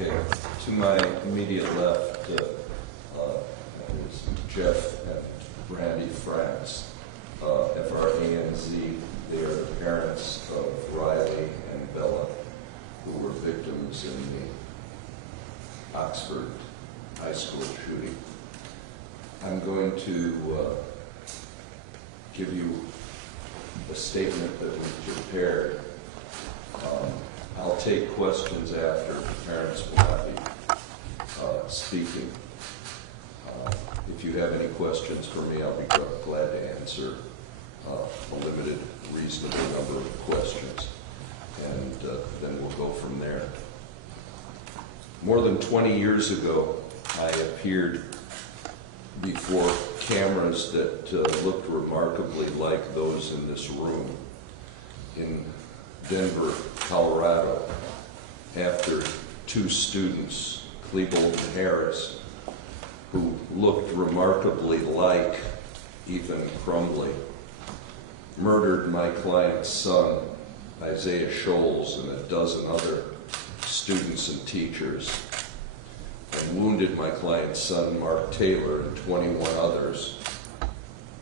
Okay, to my immediate left is Jeff and Randy France, FRANZ. They are the parents of Riley and Bella, who were victims in the Oxford High School shooting. I'm going to give you a statement that we prepared. I'll take questions after. The parents will not be speaking. If you have any questions for me, I'll be glad to answer a limited, reasonable number of questions, and then we'll go from there. More than 20 years ago, I appeared before cameras that looked remarkably like those in this room in Denver, Colorado, after two students, Klebold and Harris, who looked remarkably like Ethan Crumbley, murdered my client's son, Isaiah Scholes, and a dozen other students and teachers, and wounded my client's son, Mark Taylor, and 21 others,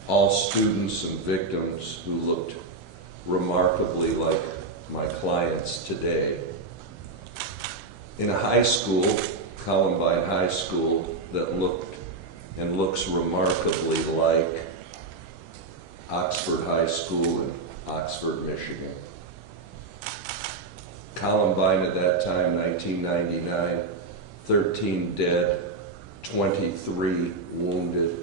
all students and victims who looked remarkably like my clients today. In a high school, Columbine High School, that looked and looks remarkably like Oxford High School in Oxford, Michigan. Columbine at that time, 1999, 13 dead, 23 wounded.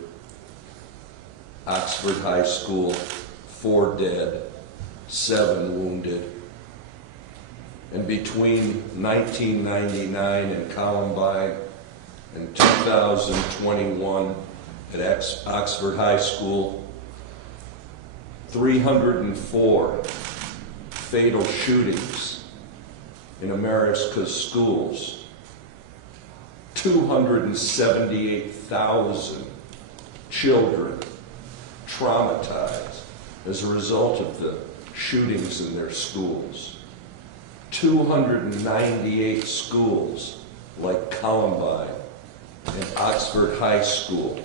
Oxford High School, 4 dead, 7 wounded. And between 1999 and Columbine and 2021 at Oxford High School, 304 fatal shootings in America's schools, 278,000 children traumatized as a result of the shootings in their schools. 298 schools like Columbine and Oxford High School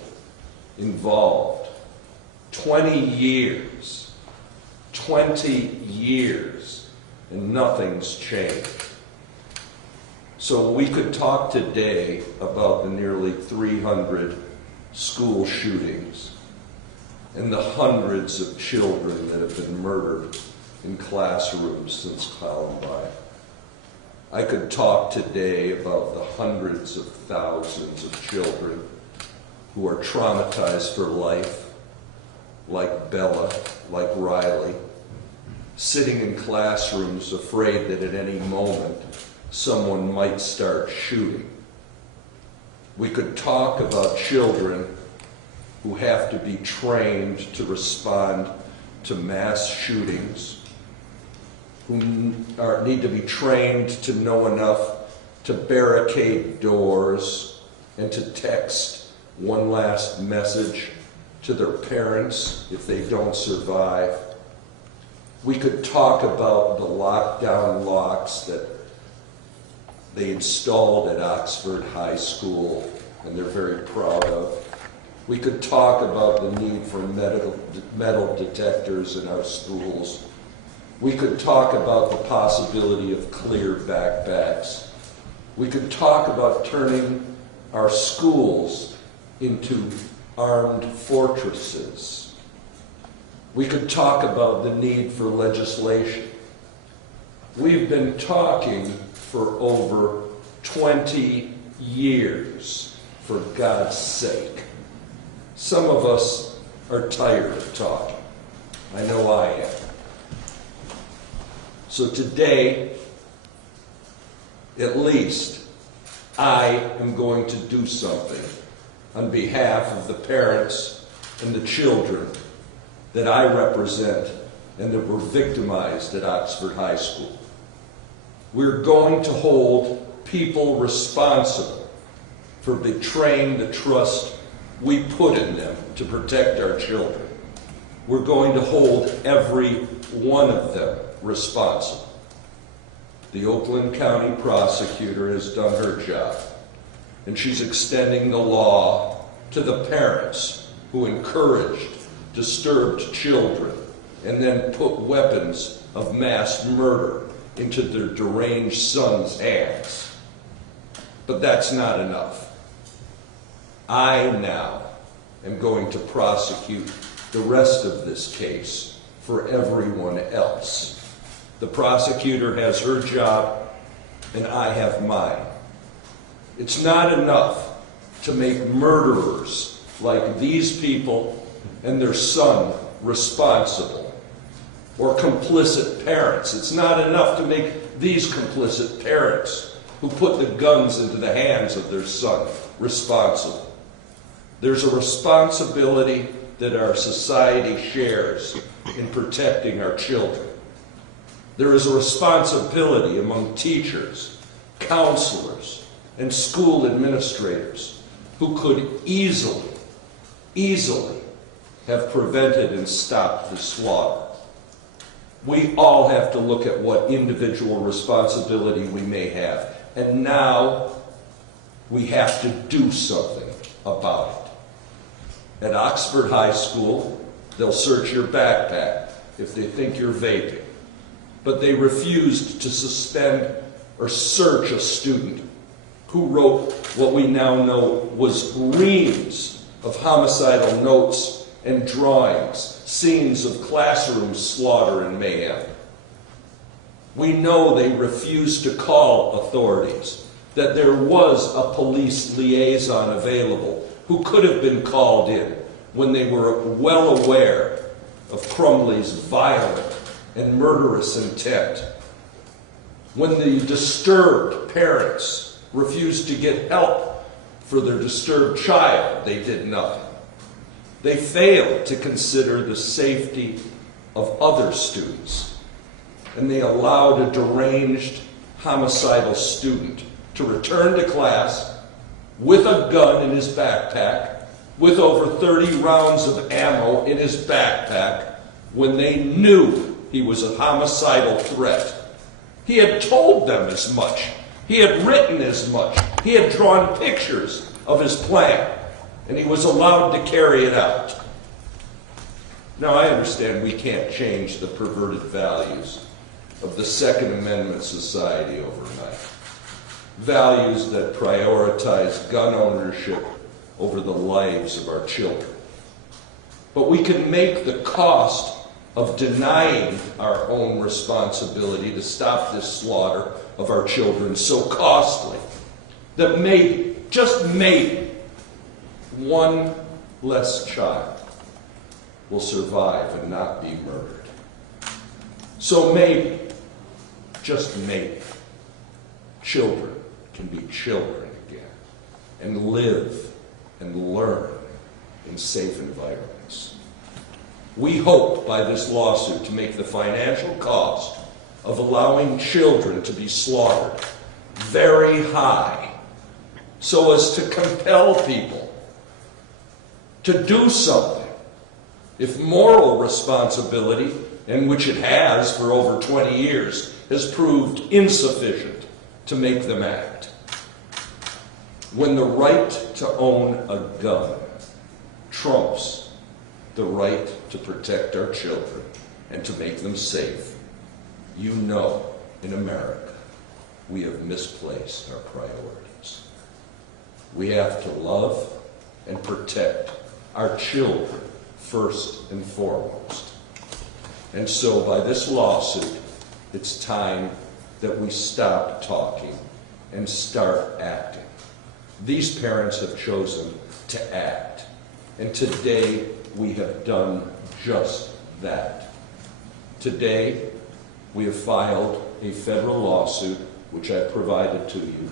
involved. 20 years, and nothing's changed. So we could talk today about the nearly 300 school shootings and the hundreds of children that have been murdered in classrooms since Columbine. I could talk today about the hundreds of thousands of children who are traumatized for life, like Bella, like Riley, sitting in classrooms afraid that at any moment someone might start shooting. We could talk about children who have to be trained to respond to mass shootings, who need to be trained to know enough to barricade doors and to text one last message to their parents if they don't survive. We could talk about the lockdown locks that they installed at Oxford High School and they're very proud of. We could talk about the need for metal detectors in our schools. We could talk about the possibility of clear backpacks. We could talk about turning our schools into armed fortresses. We could talk about the need for legislation. We've been talking for over 20 years, for God's sake. Some of us are tired of talking. I know I am. So today, at least, I am going to do something on behalf of the parents and the children that I represent and that were victimized at Oxford High School. We're going to hold people responsible for betraying the trust we put in them to protect our children. We're going to hold every one of them responsible. The Oakland County prosecutor has done her job, and she's extending the law to the parents who encouraged disturbed children and then put weapons of mass murder into their deranged son's hands. But that's not enough. I now am going to prosecute the rest of this case for everyone else. The prosecutor has her job, and I have mine. It's not enough to make murderers like these people and their son responsible, or complicit parents. It's not enough to make these complicit parents who put the guns into the hands of their son responsible. There's a responsibility that our society shares in protecting our children. There is a responsibility among teachers, counselors, and school administrators who could easily have prevented and stopped the slaughter. We all have to look at what individual responsibility we may have. And now we have to do something about it. At Oxford High School, they'll search your backpack if they think you're vaping. But they refused to suspend or search a student who wrote what we now know was reams of homicidal notes and drawings, scenes of classroom slaughter and mayhem. We know they refused to call authorities, that there was a police liaison available who could have been called in when they were well aware of Crumley's violent and murderous intent. When the disturbed parents refused to get help for their disturbed child, they did nothing. They failed to consider the safety of other students, and they allowed a deranged, homicidal student to return to class with a gun in his backpack, with over 30 rounds of ammo in his backpack, when they knew he was a homicidal threat. He had told them as much. He had written as much. He had drawn pictures of his plan, and he was allowed to carry it out. Now, I understand we can't change the perverted values of the Second Amendment society overnight. Values that prioritize gun ownership over the lives of our children. But we can make the cost of denying our own responsibility to stop this slaughter of our children so costly that maybe, just maybe, one less child will survive and not be murdered. So maybe, just maybe, children can be children again and live and learn in safe environments. We hope by this lawsuit to make the financial cost of allowing children to be slaughtered very high, so as to compel people to do something. If moral responsibility, and which it has for over 20 years, has proved insufficient to make them act. When the right to own a gun trumps the right to protect our children and to make them safe, you know, in America, we have misplaced our priorities. We have to love and protect our children first and foremost. And so by this lawsuit, it's time that we stop talking and start acting. These parents have chosen to act, and today we have done just that. Today, we have filed a federal lawsuit, which I provided to you,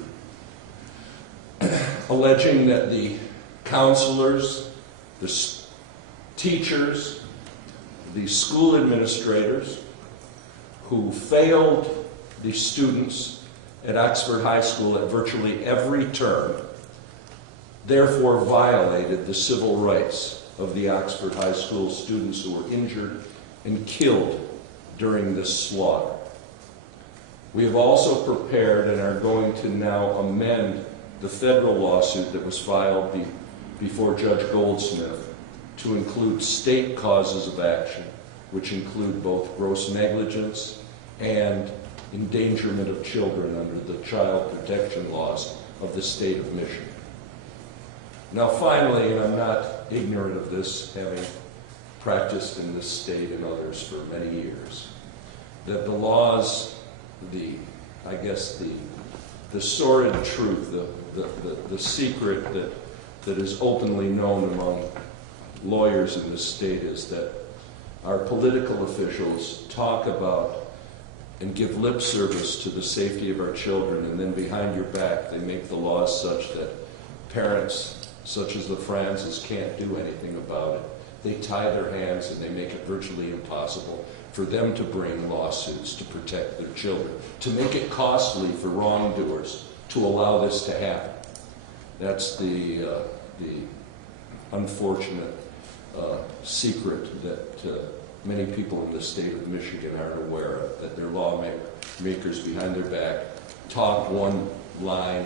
alleging that the counselors, the teachers, the school administrators who failed the students at Oxford High School at virtually every turn, therefore violated the civil rights of the Oxford High School students who were injured and killed during this slaughter. We have also prepared and are going to now amend the federal lawsuit that was filed before Judge Goldsmith to include state causes of action, which include both gross negligence and endangerment of children under the child protection laws of the state of Michigan. Now finally, and I'm not ignorant of this, having practiced in this state and others for many years, that the laws, the sordid truth, the secret that is openly known among lawyers in this state is that our political officials talk about and give lip service to the safety of our children, and then behind your back they make the laws such that parents such as the Franzes can't do anything about it. They tie their hands and they make it virtually impossible for them to bring lawsuits to protect their children, to make it costly for wrongdoers to allow this to happen. That's the unfortunate secret that many people in the state of Michigan aren't aware of, that their lawmakers behind their back talk one line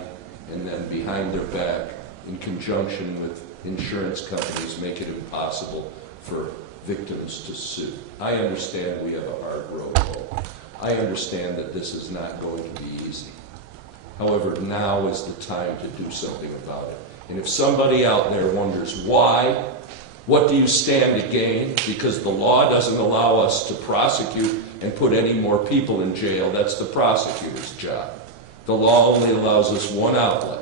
and then behind their back, in conjunction with insurance companies, make it impossible for victims to sue. I understand we have a hard road home. I understand that this is not going to be easy. However, now is the time to do something about it. And if somebody out there wonders why, what do you stand to gain? Because the law doesn't allow us to prosecute and put any more people in jail. That's the prosecutor's job. The law only allows us one outlet,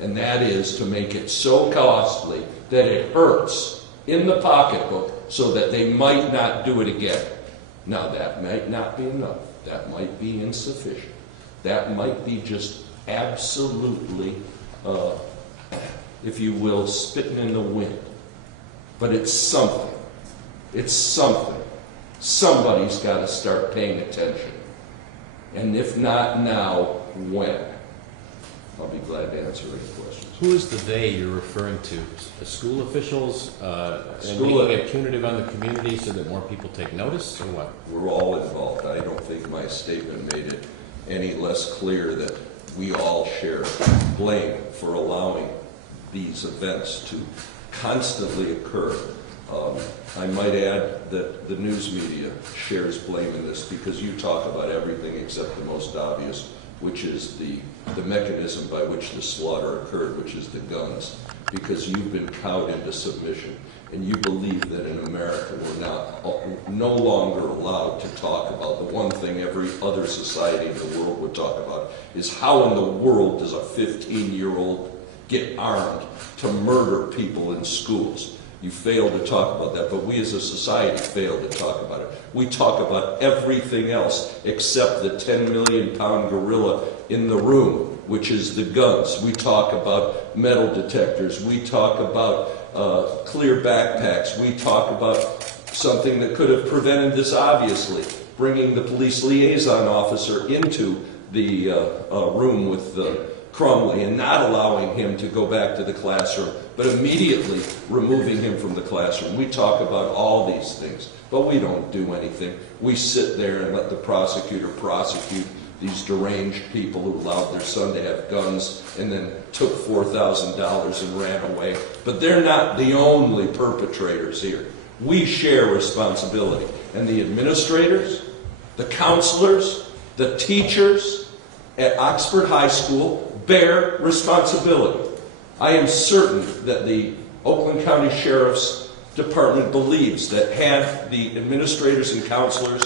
and that is to make it so costly that it hurts in the pocketbook so that they might not do it again. Now, that might not be enough. That might be insufficient. That might be just absolutely, if you will, spitting in the wind. But it's something. It's something. Somebody's got to start paying attention. And if not now, when? I'll be glad to answer any questions. Who is the they you're referring to? School officials and making it punitive on the community so that more people take notice, or what? We're all involved. I don't think my statement made it any less clear that we all share blame for allowing these events to constantly occur. I might add that the news media shares blame in this, because you talk about everything except the most obvious, which is the mechanism by which the slaughter occurred, which is the guns, because you've been cowed into submission, and you believe that in America we're now no longer allowed to talk about the one thing every other society in the world would talk about, is how in the world does a 15-year-old get armed to murder people in schools. You fail to talk about that, but we as a society fail to talk about it. We talk about everything else except the 10 million pound gorilla in the room, which is the guns. We talk about metal detectors. We talk about clear backpacks. We talk about something that could have prevented this, obviously, bringing the police liaison officer into the room with Crumley and not allowing him to go back to the classroom, but immediately removing him from the classroom. We talk about all these things, but we don't do anything. We sit there and let the prosecutor prosecute these deranged people who allowed their son to have guns and then took $4,000 and ran away. But they're not the only perpetrators here. We share responsibility. And the administrators, the counselors, the teachers at Oxford High School bear responsibility. I am certain that the Oakland County Sheriff's Department believes that had the administrators and counselors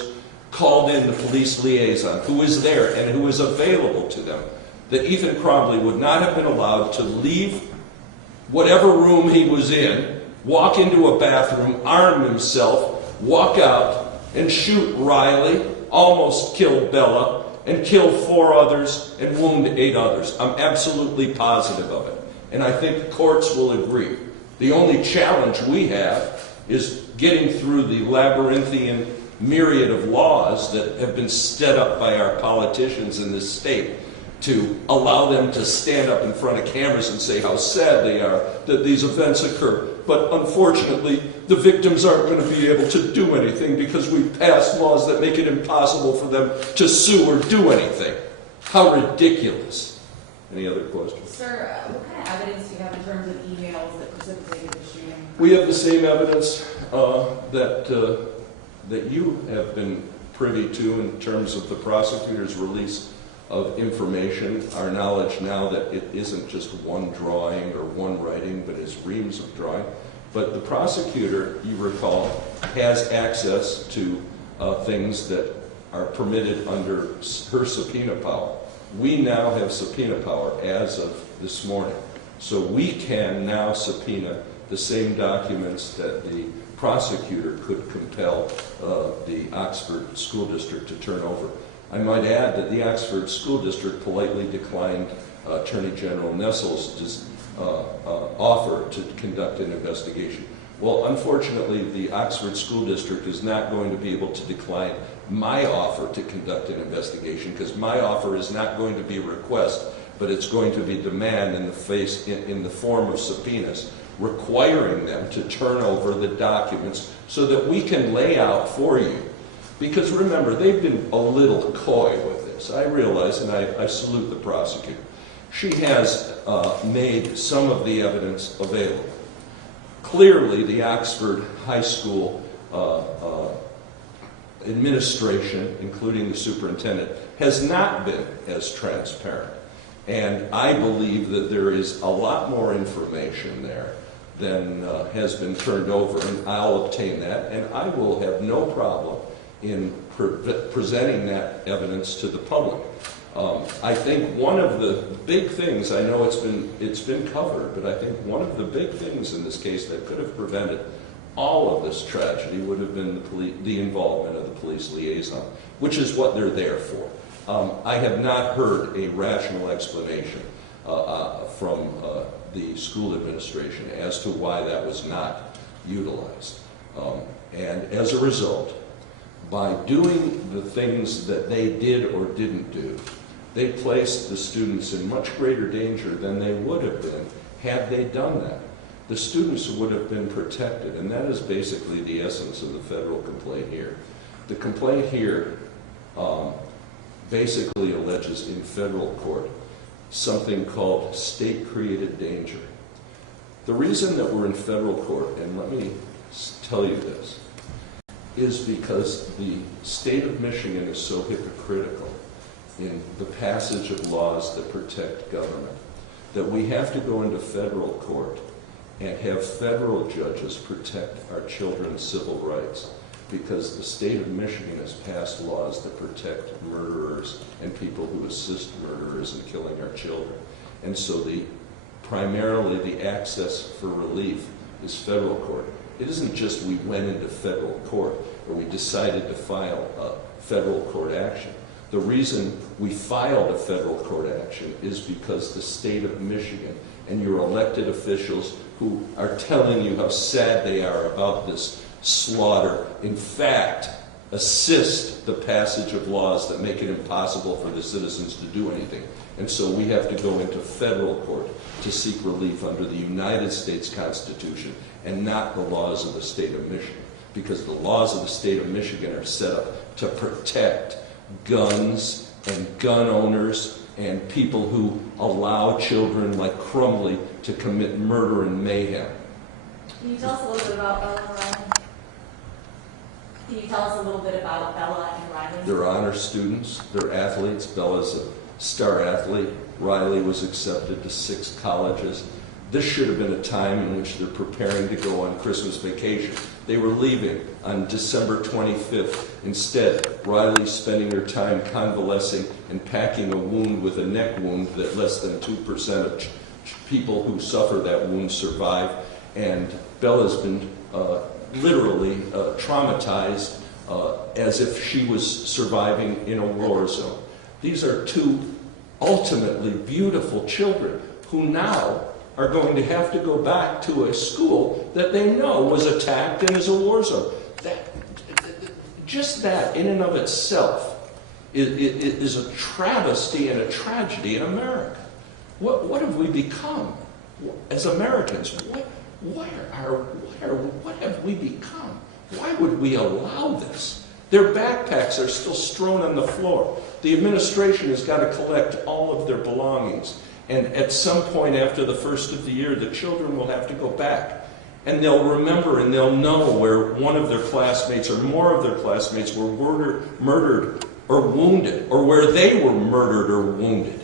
called in the police liaison, who is there and who is available to them, that Ethan Cromley would not have been allowed to leave whatever room he was in, walk into a bathroom, arm himself, walk out, and shoot Riley, almost kill Bella, and kill 4 others and wound 8 others. I'm absolutely positive of it. And I think the courts will agree. The only challenge we have is getting through the labyrinthian myriad of laws that have been set up by our politicians in this state to allow them to stand up in front of cameras and say how sad they are that these events occur. But unfortunately, the victims aren't going to be able to do anything because we've passed laws that make it impossible for them to sue or do anything. How ridiculous. Any other questions? Sir, what kind of evidence do you have in terms of emails that precipitated the shooting? We have the same evidence that you have been privy to in terms of the prosecutor's release of information. Our knowledge now that it isn't just one drawing or one writing, but it's reams of drawing. But the prosecutor, you recall, has access to things that are permitted under her subpoena power. We now have subpoena power as of this morning. So we can now subpoena the same documents that the prosecutor could compel the Oxford School District to turn over. I might add that the Oxford School District politely declined Attorney General Nessel's offer to conduct an investigation. Well, unfortunately, the Oxford School District is not going to be able to decline my offer to conduct an investigation, because my offer is not going to be a request, but it's going to be demand in the form of subpoenas, requiring them to turn over the documents so that we can lay out for you. Because remember, they've been a little coy with this. I realize, and I salute the prosecutor. She has made some of the evidence available. Clearly, the Oxford High School administration, including the superintendent, has not been as transparent. And I believe that there is a lot more information there than has been turned over, and I'll obtain that, and I will have no problem in presenting that evidence to the public. I think one of the big things, I know it's been covered, but I think one of the big things in this case that could have prevented all of this tragedy would have been the involvement of the police liaison, which is what they're there for. I have not heard a rational explanation from the school administration as to why that was not utilized. And as a result, by doing the things that they did or didn't do, they placed the students in much greater danger than they would have been had they done that. The students would have been protected, and that is basically the essence of the federal complaint here. The complaint here basically alleges in federal court something called state-created danger. The reason that we're in federal court, and let me tell you this, is because the state of Michigan is so hypocritical in the passage of laws that protect government that we have to go into federal court and have federal judges protect our children's civil rights, because the state of Michigan has passed laws that protect murderers and people who assist murderers in killing our children. And so primarily the access for relief is federal court. It isn't just we went into federal court or we decided to file a federal court action. The reason we filed a federal court action is because the state of Michigan and your elected officials who are telling you how sad they are about this slaughter, in fact, assist the passage of laws that make it impossible for the citizens to do anything. And so we have to go into federal court to seek relief under the United States Constitution and not the laws of the state of Michigan, because the laws of the state of Michigan are set up to protect guns and gun owners and people who allow children like Crumley to commit murder and mayhem. Can you tell us a little bit about Bella and Riley? Can you tell us a little bit about Bella and Riley? They're honor students. They're athletes. Bella's a star athlete. Riley was accepted to 6 colleges. This should have been a time in which they're preparing to go on Christmas vacation. They were leaving on December 25th. Instead, Riley's spending her time convalescing and packing a wound with a neck wound that less than 2% of people who suffer that wound survive. And Bella's been literally traumatized as if she was surviving in a war zone. These are 2 ultimately beautiful children who now are going to have to go back to a school that they know was attacked and is a war zone. Just that in and of itself is a travesty and a tragedy in America. What have we become as Americans? what have we become? Why would we allow this? Their backpacks are still strewn on the floor. The administration has got to collect all of their belongings. And at some point after the first of the year, the children will have to go back. And they'll remember and they'll know where one of their classmates or more of their classmates were murdered or wounded, or where they were murdered or wounded.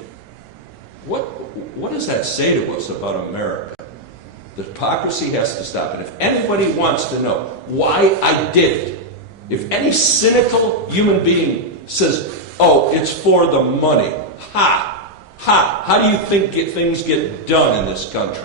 What does that say to us about America? The hypocrisy has to stop. And if anybody wants to know why I did it, if any cynical human being says, oh, it's for the money, how do you think things get done in this country?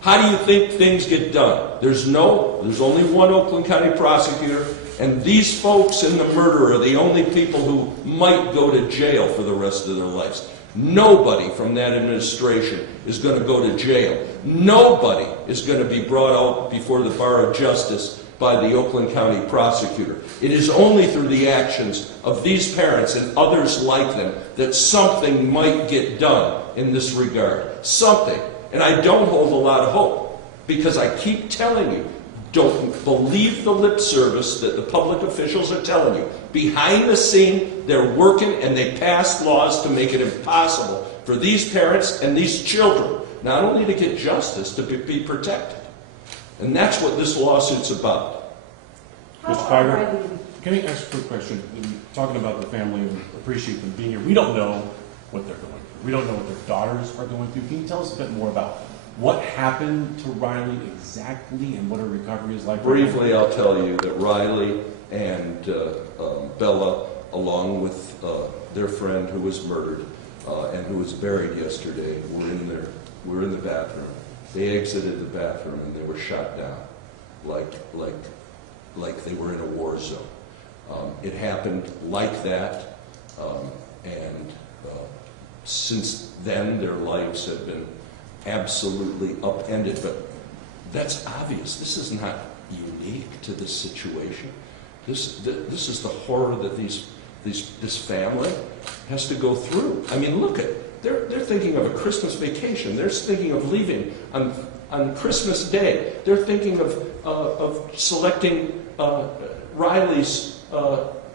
How do you think things get done? There's only one Oakland County prosecutor, and these folks and the murderer are the only people who might go to jail for the rest of their lives. Nobody from that administration is going to go to jail. Nobody is going to be brought out before the bar of justice by the Oakland County prosecutor. It is only through the actions of these parents and others like them that something might get done in this regard. Something. And I don't hold a lot of hope, because I keep telling you, don't believe the lip service that the public officials are telling you. Behind the scene, they're working and they pass laws to make it impossible for these parents and these children not only to get justice, to be protected. And that's what this lawsuit's about. Mr. Fieger, can I ask a quick question? Talking about the family and appreciate them being here, we don't know what they're going through. We don't know what their daughters are going through. Can you tell us a bit more about what happened to Riley exactly and what her recovery is like? Briefly, I'll tell you that Riley and Bella, along with their friend who was murdered and who was buried yesterday, were in the bathroom. They exited the bathroom and they were shot down, like they were in a war zone. It happened like that, and since then their lives have been absolutely upended. But that's obvious. This is not unique to this situation. This is the horror that this family has to go through. I mean, look at. They're thinking of a Christmas vacation. They're thinking of leaving on Christmas Day. They're thinking of selecting Riley's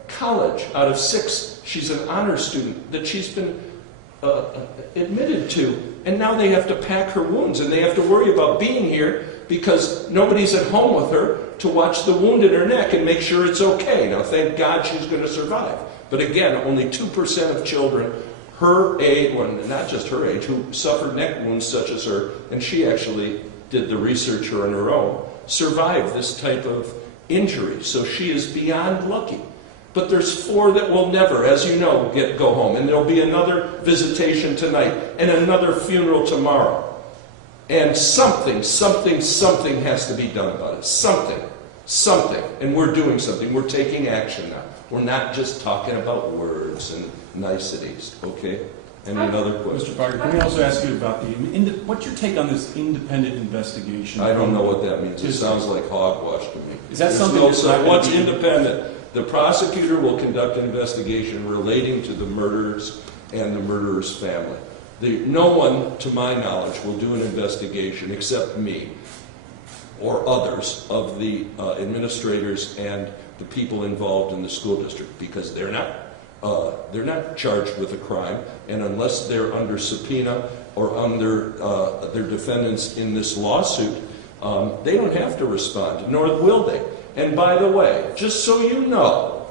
college out of 6. She's an honor student that she's been admitted to. And now they have to pack her wounds, and they have to worry about being here because nobody's at home with her to watch the wound in her neck and make sure it's okay. Now, thank God she's going to survive. But again, only 2% of children her age, well, not just her age, who suffered neck wounds such as her, and she actually did the research on her own, survived this type of injury. So she is beyond lucky. But there's 4 that will never, as you know, go home. And there'll be another visitation tonight and another funeral tomorrow. And something has to be done about it. Something. And we're doing something. We're taking action now. We're not just talking about words and niceties, okay? Any other questions? Mr. Fieger, can we also ask you about what's your take on this independent investigation? I don't know what that means. It sounds like hogwash to me. Is that something that's not what's independent? The prosecutor will conduct an investigation relating to the murderers and the murderer's family. No one, to my knowledge, will do an investigation except me or others of the administrators and the people involved in the school district, because they're not charged with a crime, and unless they're under subpoena or under their defendants in this lawsuit, they don't have to respond, nor will they. And by the way, just so you know,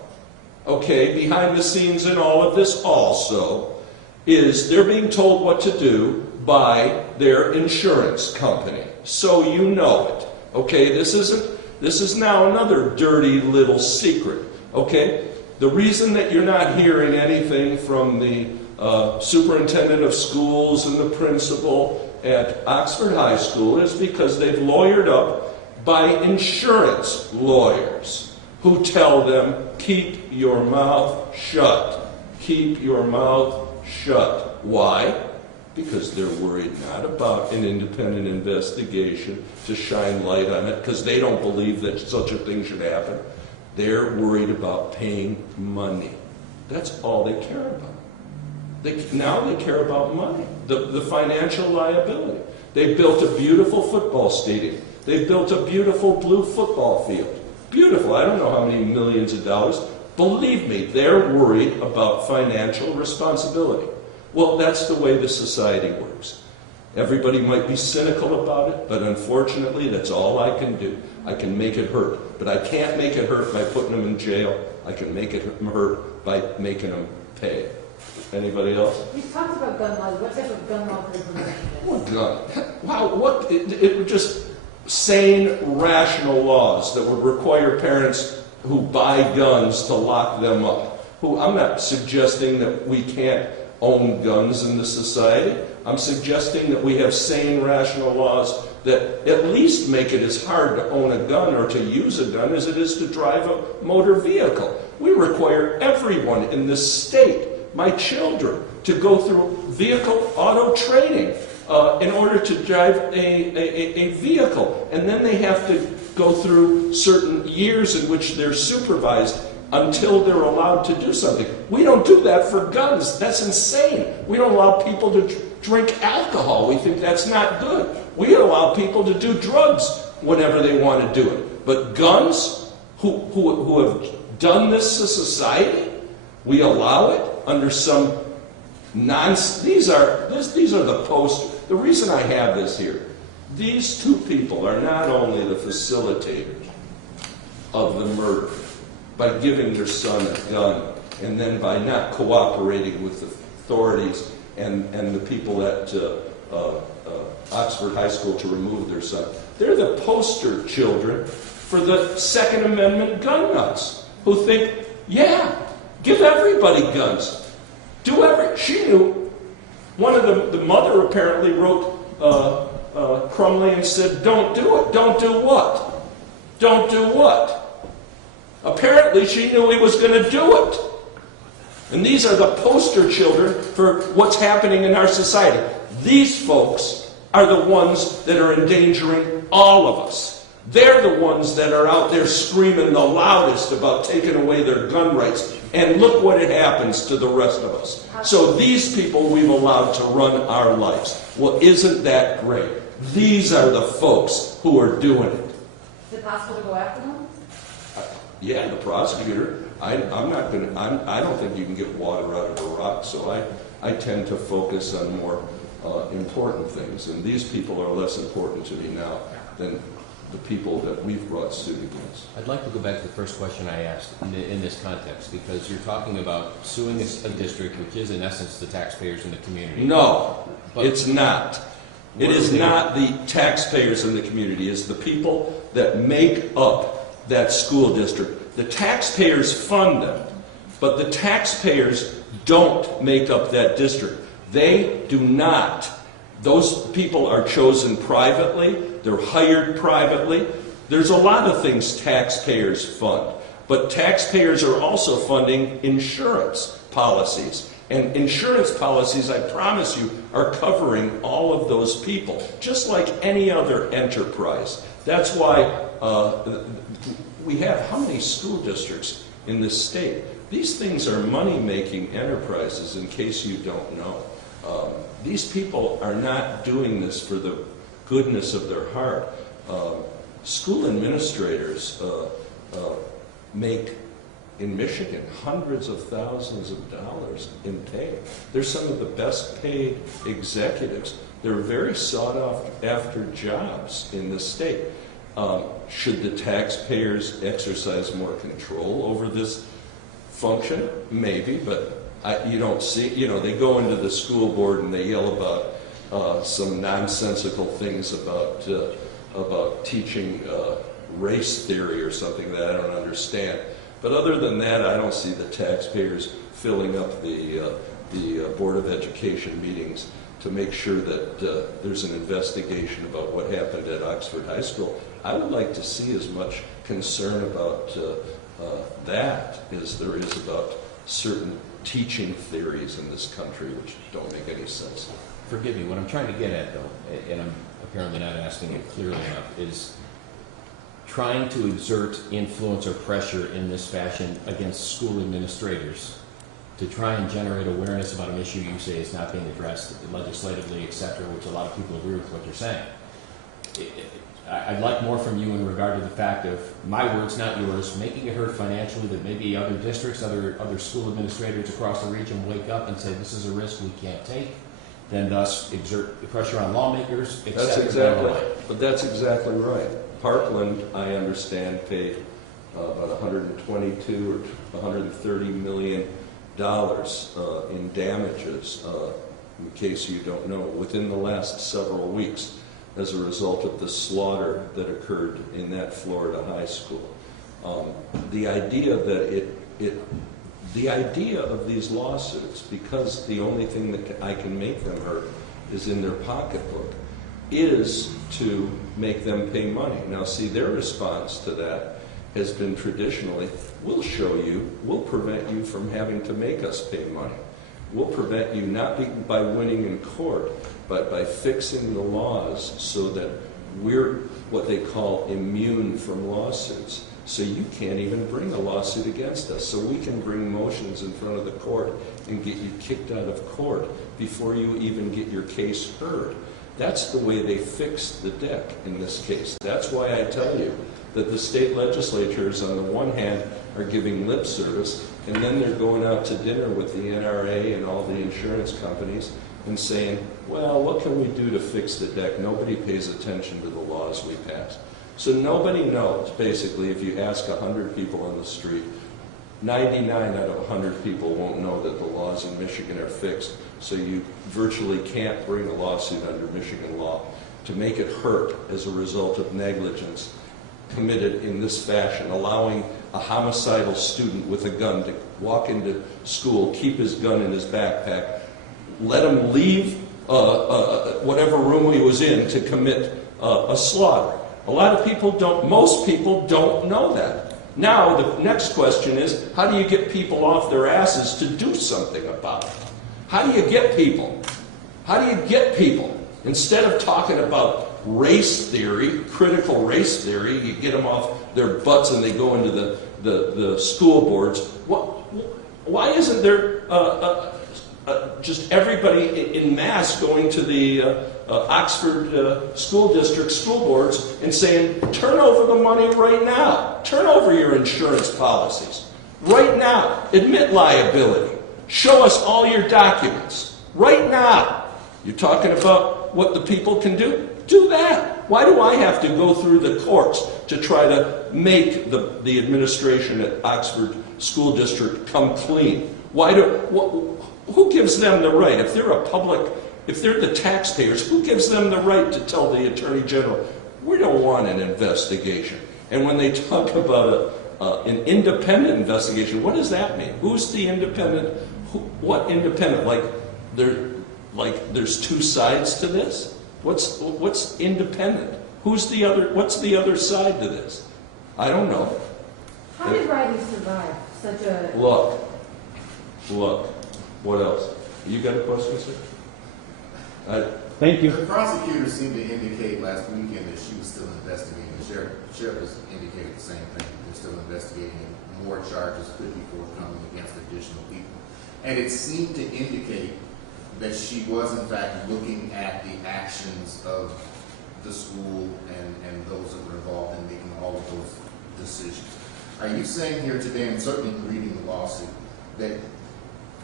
okay, behind the scenes in all of this also is they're being told what to do by their insurance company. So you know it. Okay, this is now another dirty little secret. Okay? The reason that you're not hearing anything from the superintendent of schools and the principal at Oxford High School is because they've lawyered up by insurance lawyers who tell them, keep your mouth shut. Keep your mouth shut. Why? Because they're worried not about an independent investigation to shine light on it, because they don't believe that such a thing should happen. They're worried about paying money. That's all they care about. Now they care about money, the financial liability. They built a beautiful football stadium. They've built a beautiful blue football field. Beautiful. I don't know how many millions of dollars. Believe me, they're worried about financial responsibility. Well, that's the way the society works. Everybody might be cynical about it, but unfortunately, that's all I can do. I can make it hurt. But I can't make it hurt by putting them in jail. I can make it hurt by making them pay. Anybody else? You talked about gun laws. What type of gun laws are you promoting? What gun? Wow, what? It would just sane, rational laws that would require parents who buy guns to lock them up. I'm not suggesting that we can't own guns in this society. I'm suggesting that we have sane, rational laws that at least make it as hard to own a gun or to use a gun as it is to drive a motor vehicle. We require everyone in this state, my children, to go through vehicle auto training in order to drive a vehicle. And then they have to go through certain years in which they're supervised until they're allowed to do something. We don't do that for guns. That's insane. We don't allow people to drink alcohol. We think that's not good. We allow people to do drugs whenever they want to do it. But guns, who have done this to society, we allow it under some nonsense. These are the post. The reason I have this here, these two people are not only the facilitators of the murder by giving their son a gun and then by not cooperating with the authorities and the people at Oxford High School to remove their son. They're the poster children for the Second Amendment gun nuts who think, yeah, give everybody guns. She knew. One of the mother apparently wrote Crumley and said, don't do it. Don't do what? Don't do what? Apparently she knew he was going to do it. And these are the poster children for what's happening in our society. These folks are the ones that are endangering all of us. They're the ones that are out there screaming the loudest about taking away their gun rights. And look what it happens to the rest of us. So these people we've allowed to run our lives. Well, isn't that great? These are the folks who are doing it. Is it possible to go after them? Yeah, the prosecutor. I don't think you can get water out of a rock, so I tend to focus on more important things. And these people are less important to me now than the people that we've brought suit against. I'd like to go back to the first question I asked in this context, because you're talking about suing a district which is in essence the taxpayers in the community. No, But it's not. It is not the taxpayers in the community. It's the people that make up that school district. The taxpayers fund them, but the taxpayers don't make up that district. They do not. Those people are chosen privately. They're hired privately. There's a lot of things taxpayers fund, but taxpayers are also funding insurance policies. And insurance policies, I promise you, are covering all of those people, just like any other enterprise. That's why we have how many school districts in this state? These things are money-making enterprises, in case you don't know. These people are not doing this for the goodness of their heart. School administrators make, in Michigan, hundreds of thousands of dollars in pay. They're some of the best paid executives. They're very sought after jobs in this state. Should the taxpayers exercise more control over this function? Maybe, but you don't see, they go into the school board and they yell about some nonsensical things about teaching race theory or something that I don't understand. But other than that, I don't see the taxpayers filling up the Board of Education meetings to make sure that there's an investigation about what happened at Oxford High School. I would like to see as much concern about that as there is about certain teaching theories in this country which don't make any sense. forgive me, what I'm trying to get at though, and I'm apparently not asking it clearly enough, is trying to exert influence or pressure in this fashion against school administrators to try and generate awareness about an issue you say is not being addressed legislatively, etc., which a lot of people agree with what you're saying. I'd like more from you in regard to the fact of, my words, not yours, making it hurt financially, that maybe other districts, other school administrators across the region wake up and say, this is a risk we can't take, then thus exert the pressure on lawmakers, et That's cetera, exactly, down the line. but that's exactly right. Parkland, I understand, paid about 122 or 130 million dollars in damages, in case you don't know, within the last several weeks as a result of the slaughter that occurred in that Florida high school. The idea that the idea of these lawsuits, because the only thing that I can make them hurt is in their pocketbook, is to make them pay money. Now, see, their response to that has been traditionally, we'll show you, we'll prevent you from having to make us pay money. We'll prevent you not by winning in court, but by fixing the laws so that we're what they call immune from lawsuits. So you can't even bring a lawsuit against us. So we can bring motions in front of the court and get you kicked out of court before you even get your case heard. That's the way they fixed the deck in this case. That's why I tell you that the state legislatures, on the one hand, are giving lip service, and then they're going out to dinner with the NRA and all the insurance companies and saying, well, what can we do to fix the deck? Nobody pays attention to the laws we pass. So nobody knows, basically, if you ask 100 people on the street, 99 out of 100 people won't know that the laws in Michigan are fixed, so you virtually can't bring a lawsuit under Michigan law to make it hurt as a result of negligence committed in this fashion, allowing a homicidal student with a gun to walk into school, keep his gun in his backpack, let him leave whatever room he was in to commit a slaughter. A lot of people don't, most people don't know that. Now, the next question is, how do you get people off their asses to do something about it? How do you get people? How do you get people? Instead of talking about race theory, critical race theory, you get them off their butts and they go into the school boards. Why isn't there just everybody in mass going to the Oxford school district school boards and saying, turn over the money right now. Turn over your insurance policies right now. Admit liability. Show us all your documents right now. You're talking about what the people can do? Do that. Why do I have to go through the courts to try to make the administration at Oxford School District come clean? Who gives them the right? If they're the taxpayers, who gives them the right to tell the Attorney General, we don't want an investigation? And when they talk about an independent investigation, what does that mean? Who's the independent? What independent? There's two sides to this? What's independent? What's the other side to this? I don't know. How did Riley survive such a... Look. What else? You got a question, sir? Thank you. The prosecutor seemed to indicate last weekend that she was still investigating. The sheriff has indicated the same thing. They're still investigating, and more charges could be forthcoming against additional people. And it seemed to indicate that she was, in fact, looking at the actions of the school and those that were involved in making all of those decisions. Are you saying here today, and certainly reading the lawsuit, that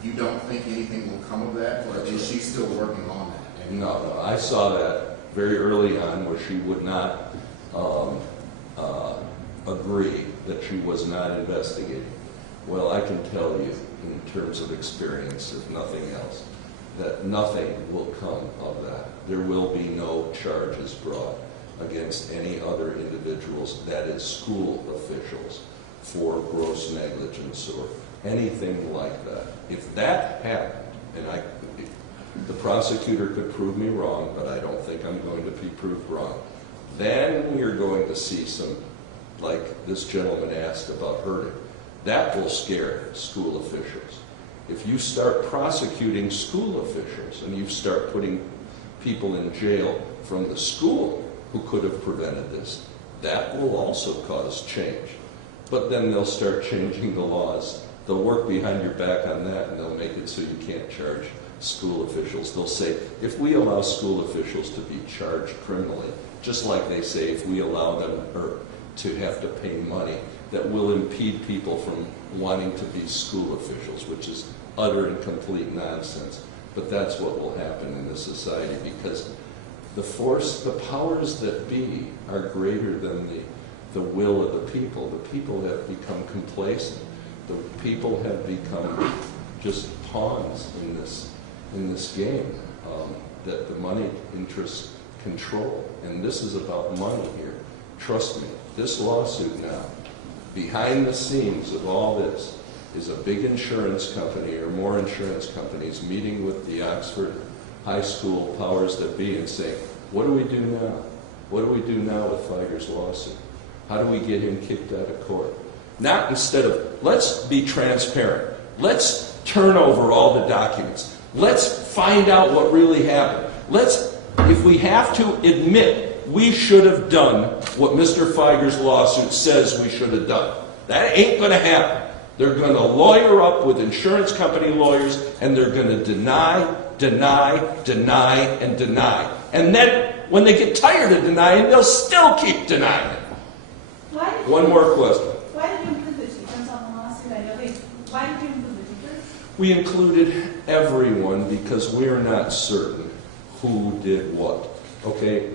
you don't think anything will come of that, or is she still working on that? No. I saw that very early on where she would not agree that she was not investigating. Well, I can tell you, in terms of experience, if nothing else, that nothing will come of that. There will be no charges brought against any other individuals, that is school officials, for gross negligence or anything like that. If that happened, and the prosecutor could prove me wrong, but I don't think I'm going to be proved wrong, then we're going to see some, like this gentleman asked about hurting. That will scare school officials. If you start prosecuting school officials and you start putting people in jail from the school who could have prevented this, that will also cause change. But then they'll start changing the laws. They'll work behind your back on that, and they'll make it so you can't charge school officials. They'll say, if we allow school officials to be charged criminally, just like they say if we allow them to have to pay money, that will impede people from wanting to be school officials, which is utter and complete nonsense. But that's what will happen in this society, because the powers that be are greater than the will of the people. The people have become complacent. The people have become just pawns in this game that the money interests control. And this is about money here. Trust me, this lawsuit now, behind the scenes of all this, is a big insurance company or more insurance companies meeting with the Oxford High School powers that be and saying, what do we do now? What do we do now with Fieger's lawsuit? How do we get him kicked out of court? Not instead of, let's be transparent. Let's turn over all the documents. Let's find out what really happened. If we have to admit we should have done what Mr. Fieger's lawsuit says we should have done. That ain't going to happen. They're going to lawyer up with insurance company lawyers, and they're going to deny, and deny. And then, when they get tired of denying, they'll still keep denying it. One more question. Why did you include the teachers on the lawsuit? Why did you include the teachers? We included everyone because we're not certain who did what. Okay?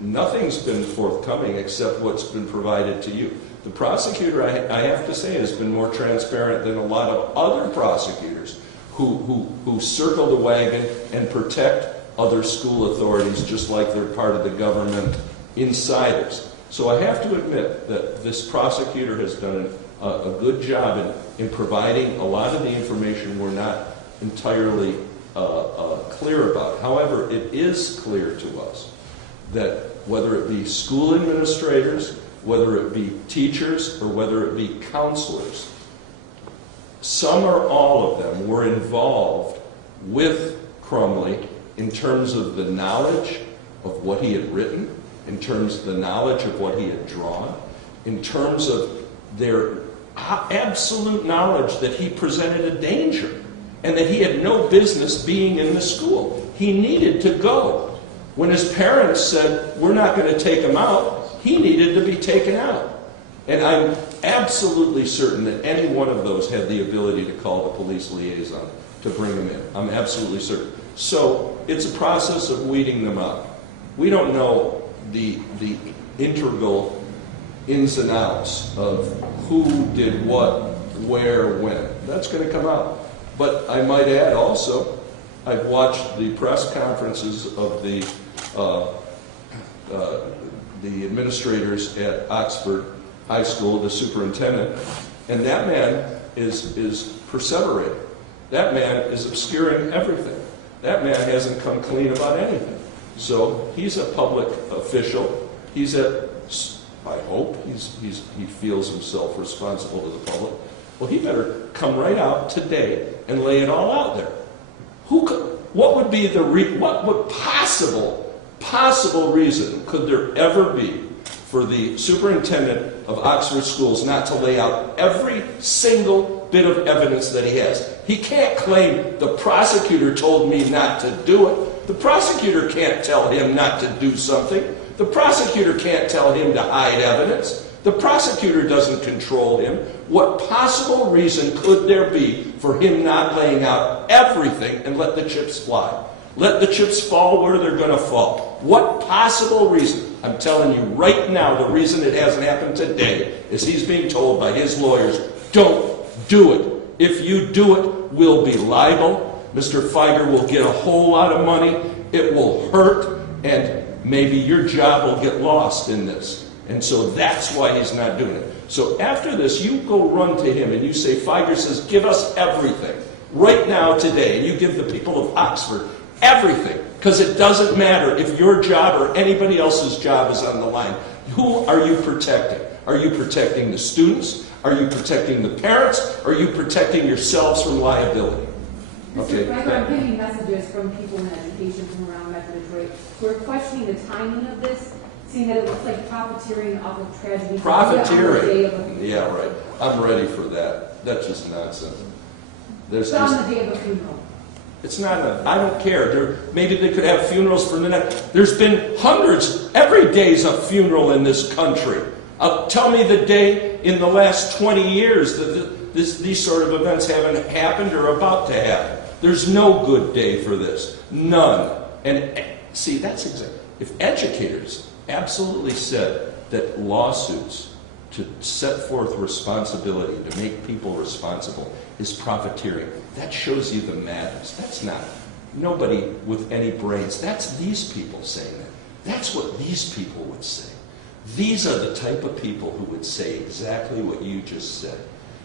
Nothing's been forthcoming except what's been provided to you. The prosecutor, I have to say, has been more transparent than a lot of other prosecutors who circle the wagon and protect other school authorities just like they're part of the government insiders. So I have to admit that this prosecutor has done a good job in providing a lot of the information we're not entirely clear about. However, it is clear to us that whether it be school administrators, whether it be teachers, or whether it be counselors, some or all of them were involved with Crumley in terms of the knowledge of what he had written, in terms of the knowledge of what he had drawn, in terms of their absolute knowledge that he presented a danger and that he had no business being in the school. He needed to go. When his parents said, we're not going to take him out, he needed to be taken out. And I'm absolutely certain that any one of those had the ability to call the police liaison to bring him in. I'm absolutely certain. So it's a process of weeding them out. We don't know the integral ins and outs of who did what, where, when. That's going to come out. But I might add also, I've watched the press conferences of the administrators at Oxford High School, the superintendent, and that man is perseverating. That man is obscuring everything. That man hasn't come clean about anything. So he's a public official. I hope he feels himself responsible to the public. Well, he better come right out today and lay it all out there. What would be what possible reason could there ever be for the superintendent of Oxford Schools not to lay out every single bit of evidence that he has? He can't claim the prosecutor told me not to do it. The prosecutor can't tell him not to do something. The prosecutor can't tell him to hide evidence. The prosecutor doesn't control him. What possible reason could there be for him not laying out everything and let the chips fly? Let the chips fall where they're going to fall. What possible reason? I'm telling you right now, the reason it hasn't happened today is he's being told by his lawyers, don't do it. If you do it, we'll be liable. Mr. Fieger will get a whole lot of money. It will hurt, and maybe your job will get lost in this. And so that's why he's not doing it. So after this, you go run to him and you say, Fieger says, give us everything. Right now, today, and you give the people of Oxford everything. Because it doesn't matter if your job or anybody else's job is on the line. Who are you protecting? Are you protecting the students? Are you protecting the parents? Are you protecting yourselves from liability? Okay. Mr. Fieger, I'm getting messages from people in education from around Methodist, right? We're questioning the timing of this, seeing that it looks like profiteering off of tragedy. Profiteering. Yeah, right. I'm ready for that. That's just nonsense. It's on the day of a funeral. It's not I don't care. Maybe they could have funerals for the next. There's been hundreds. Every day's a funeral in this country. Tell me the day in the last 20 years that these sort of events haven't happened or about to happen. There's no good day for this. None. And see, that's exactly. If educators absolutely said that lawsuits to set forth responsibility, to make people responsible, is profiteering, that shows you the madness. That's not nobody with any brains. That's these people saying that. That's what these people would say. These are the type of people who would say exactly what you just said.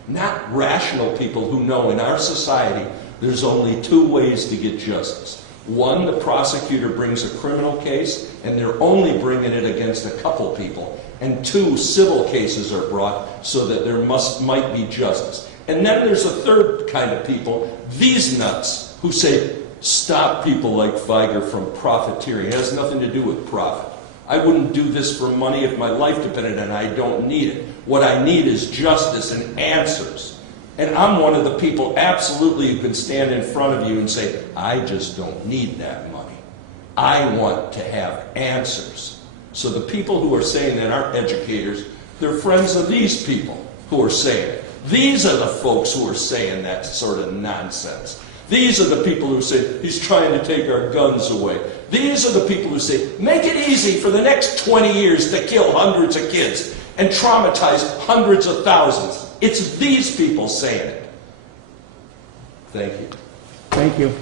Not rational people who know in our society there's only two ways to get justice. One, the prosecutor brings a criminal case, and they're only bringing it against a couple people. And two, civil cases are brought so that there might be justice. And then there's a third kind of people, these nuts, who say, stop people like Fieger from profiteering. It has nothing to do with profit. I wouldn't do this for money if my life depended on it. I don't need it. What I need is justice and answers. And I'm one of the people absolutely who can stand in front of you and say, I just don't need that money. I want to have answers. So the people who are saying that aren't educators, they're friends of these people who are saying it. These are the folks who are saying that sort of nonsense. These are the people who say, he's trying to take our guns away. These are the people who say, make it easy for the next 20 years to kill hundreds of kids and traumatize hundreds of thousands. It's these people saying it. Thank you. Thank you.